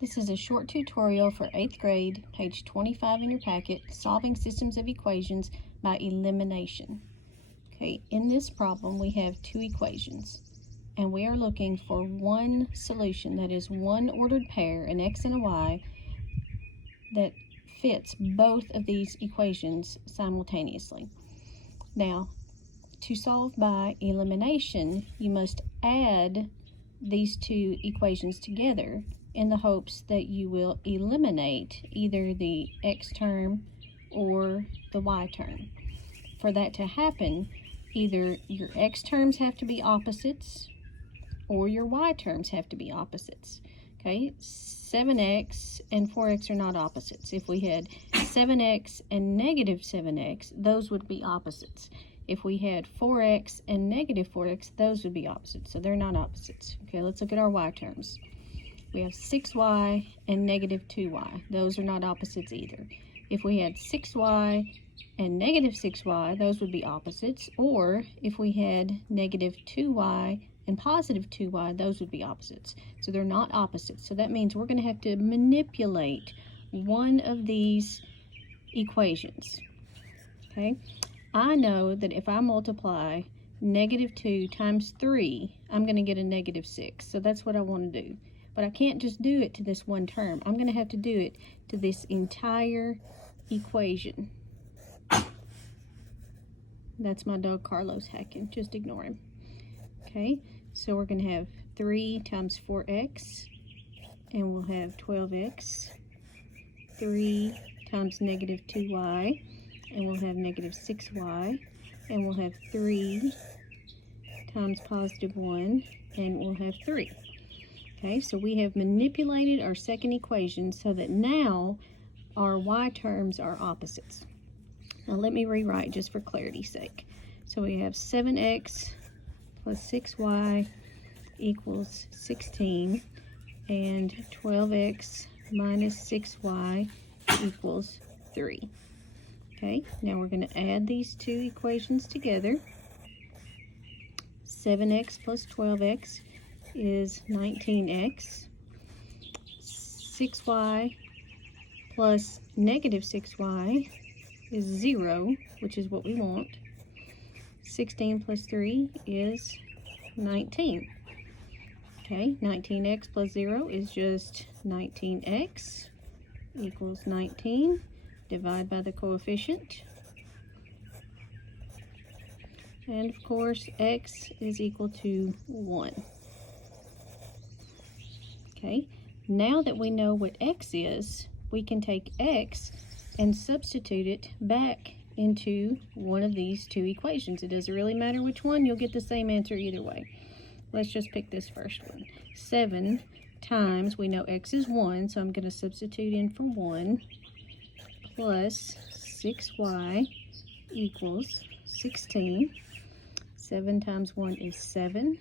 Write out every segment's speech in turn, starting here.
This is a short tutorial for 8th grade, page 25 in your packet, solving systems of equations by elimination. Okay, in this problem we have two equations, and we are looking for one solution, that is one ordered pair, an x and a y, that fits both of these equations simultaneously. Now, to solve by elimination, you must add these two equations together in the hopes that you will eliminate either the x term or the y term. For that to happen, either your x terms have to be opposites or your y terms have to be opposites. Okay, 7x and 4x are not opposites. If we had 7x and negative 7x, those would be opposites. If we had 4x and negative 4x, those would be opposites. So they're not opposites. Okay, let's look at our y terms. We have 6y and negative 2y. Those are not opposites either. If we had 6y and negative 6y, those would be opposites. Or if we had negative 2y and positive 2y, those would be opposites. So they're not opposites. So that means we're going to have to manipulate one of these equations. Okay? I know that if I multiply negative 2 times 3, I'm going to get a negative 6. So that's what I want to do. But I can't just do it to this one term. I'm going to have to do it to this entire equation. That's my dog Carlos hacking. Just ignore him. Okay, so we're going to have 3 times 4x, and we'll have 12x. 3 times negative 2y, and we'll have negative 6y. And we'll have 3 times positive 1, and we'll have 3. Okay, so we have manipulated our second equation so that now our y terms are opposites. Now let me rewrite just for clarity's sake. So we have 7x plus 6y equals 16, and 12x minus 6y equals 3. Okay, now we're going to add these two equations together. 7x plus 12x is 19x. 6y plus negative 6y is 0, which is what we want. 16 plus 3 is 19. Okay, 19x plus 0 is just 19x equals 19. Divide by the coefficient. And of course, x is equal to 1. Okay, now that we know what x is, we can take x and substitute it back into one of these two equations. It doesn't really matter which one, you'll get the same answer either way. Let's just pick this first one. 7 times, we know x is 1, so I'm going to substitute in for 1, plus 6y equals 16. 7 times 1 is 7,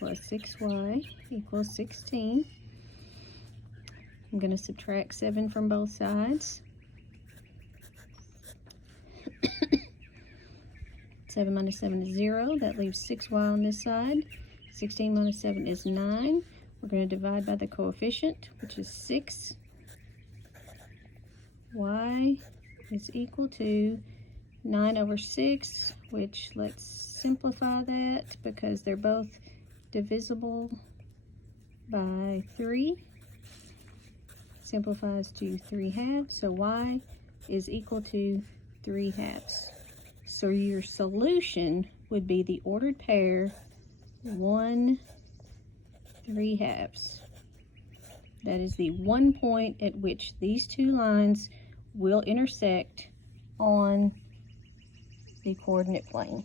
plus 6y equals 16. I'm going to subtract 7 from both sides. 7 minus 7 is 0. That leaves 6y on this side. 16 minus 7 is 9. We're going to divide by the coefficient, which is 6. Y is equal to 9 over 6, which let's simplify that because they're both divisible by 3. Simplifies to 3/2, so y is equal to 3/2. So your solution would be the ordered pair 1 3/2. That is the one point at which these two lines will intersect on the coordinate plane.